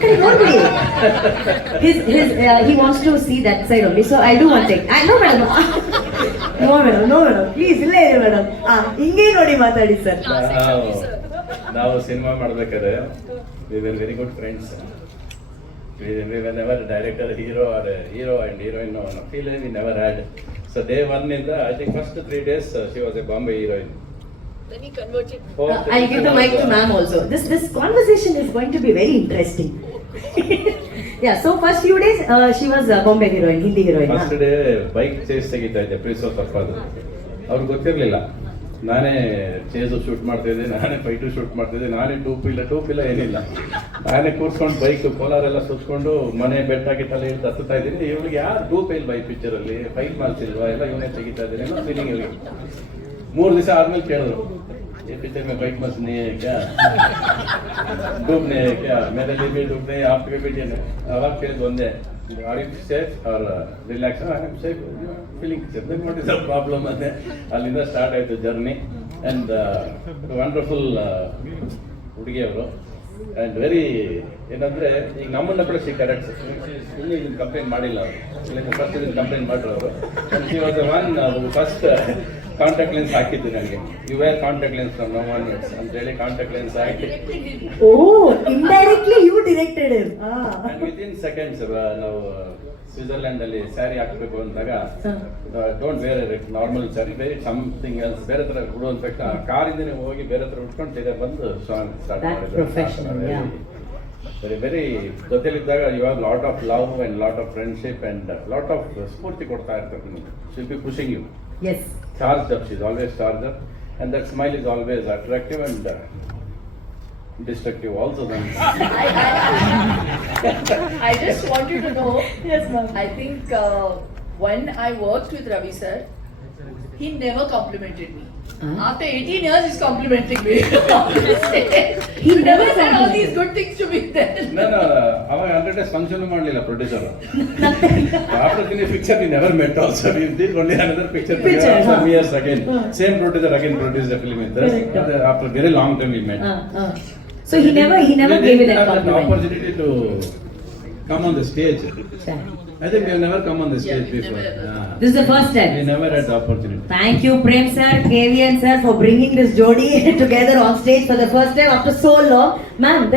ಕಡೆ ನೋಡ್ಬಿಡಿ. His his he wants to see that side only so I do one thing I no madam no madam no madam please ಇಲ್ಲೇ ಇರಿ madam ಆ ಹಿಂಗೆ ನೋಡಿ ಮಾತಾಡಿ sir ನಾವು ನಾವು ಸಿನಿಮಾ ಮಾಡ್ಬೇಕಾದ್ರೆ we will very good friends we we never director hero or hero and heroine feel we never had so day one ಇಂದ I think first three days she was a Bombay heroine Then he converted. I give the mic to ma'am also this this conversation is going to be very interesting yeah so first few days she was Bombay heroine Hindi heroine first day bike chase ತೆಗಿತಾ ಇದ್ದೆ ಪ್ರೀಸೋ ತಪ್ಪದು ಅವ್ರಿಗೆ ಗೊತ್ತಿರಲಿಲ್ಲ. ನಾನೇ chase shoot ಮಾಡ್ತಿದ್ದೆ ನಾನೇ fight shoot ಮಾಡ್ತಿದ್ದೆ ನಾನೇ ಟೂಪ್ ಇಲ್ಲ ಟೂಪ್ ಇಲ್ಲ ಏನಿಲ್ಲ. ನಾನೇ ಕೂರ್ಸ್ಕೊಂಡು ಬೈಕ್ ಕೋಲಾರೆಲ್ಲ ಸುತ್ಕೊಂಡು ಮನೆ ಬೆಟ್ಟ ಗಿಟ್ಟೆಲ್ಲ ಹತ್ತುತ್ತಾ ಇದ್ದೀನಿ. ಇವ್ರಿಗೆ ಯಾರು ಟೂಪ್ ಇಲ್ಲ ಬೈ ಪಿಕ್ಚರಲ್ಲಿ ಫೈಟ್ ಮಾಡ್ತಿಲ್ವಾ ಎಲ್ಲ ಇವನೇ ತೆಗಿತಾ ಇದ್ದೀನಿ ಅನ್ನೋ ಫೀಲಿಂಗ್ ಇರಲಿ ಮೂರು ದಿವಸ ಆದ್ಮೇಲೆ ಕೇಳಿದ್ರು ये पिक्चर में बाइक मस्त नहीं है क्या डूब नहीं है क्या मेरे लिए भी डूब नहीं है आपके भी नहीं अवाक ಕೇಳಿದ್ ಒಂದೇ are you safe are relax I am safe feeling then what is the problem ಅಂದೆ ಅಲ್ಲಿಂದ ಸ್ಟಾರ್ಟ್ ಆಯ್ತು ಜರ್ನಿ ಅಂಡ್ ವಂಡರ್ಫುಲ್ ಹುಡುಗಿ ಅವರು ಅಂಡ್ ವೆರಿ ಏನಂದ್ರೆ ಈಗ ನಮ್ಮನ್ನ ಕೂಡ ಸಿ ಕರೆಕ್ಟ್ ಇಲ್ಲಿ ಇದನ್ನ ಕಂಪ್ಲೇಂಟ್ ಮಾಡಿಲ್ಲ ಅವರು ಫಸ್ಟ್ ಇದನ್ನ ಕಂಪ್ಲೇಂಟ್ ಮಾಡ್ರು ಅವರು she was one first contact lens ಹಾಕಿದ್ದು ನನಗೆ. You wear contact lens from no one ಅಂತ ಹೇಳಿ ಕಾಂಟ್ಯಾಕ್ಟ್ ಲೆನ್ಸ್ ಹಾಕಿ. ಓ indirectly you directed and in seconds ನಾವು ಸ್ವಿಟ್ಜರ್ಲ್ಯಾಂಡ್ ಅಲ್ಲಿ ಸ್ಯಾರಿ ಹಾಕಬೇಕು ಅಂದಾಗ don't wear it normal sari ಬೇರೆ ಸಮಥಿಂಗ್ ಎಲ್ಸ್ ಬೇರೆ ತರ ಉಡುವಂತ ಕಾರ್ ಕಾರಿಂದನೇ ಹೋಗಿ ಬೇರೆ ತರ ಉಟ್ಕೊಂಡು ಸೀರೆ ಬಂದು ಸಾಂಗ್ ಸ್ಟಾರ್ಟ್ ಮಾಡಿದ್ರು. ವೆರಿ ವೆರಿ ಜೊತೆಲಿದ್ದಾಗ ಇವಾಗ lot of love and lot of friendship and lot of ಸ್ಫೂರ್ತಿ ಕೊಡ್ತಾ ಇರ್ತಾರೆ ಶಿಲ್ಪಿ ಖುಷಿಂಗ್ B pushing us charged up. She's always charged up, and that smile is always attractive and uh, destructive also. Then I just wanted to know, Yes, ma'am. I think uh, when I worked with Ravi sir, he never complimented me. Huh? After 18 years, he's complimenting me. He he never never said all complimented. these good things to me then. no, no, ಅವಾಗ hundred days function ಮಾಡಲಿಲ್ಲ producer after finish picture we never met also we did only another picture Picture, huh. Some years again Huh. Same producer again produce the film ಇದ್ದ Correct. After very long time we met so he never he never gave it compliment opportunity to come on the stage. I think we have never come on the stage Yeah, we before. never ever. Yeah. This is the first time. We never had the opportunity. Thank you, Prem sir, KVN sir, for bringing this jodi together on stage for the first time after so long. Ma'am,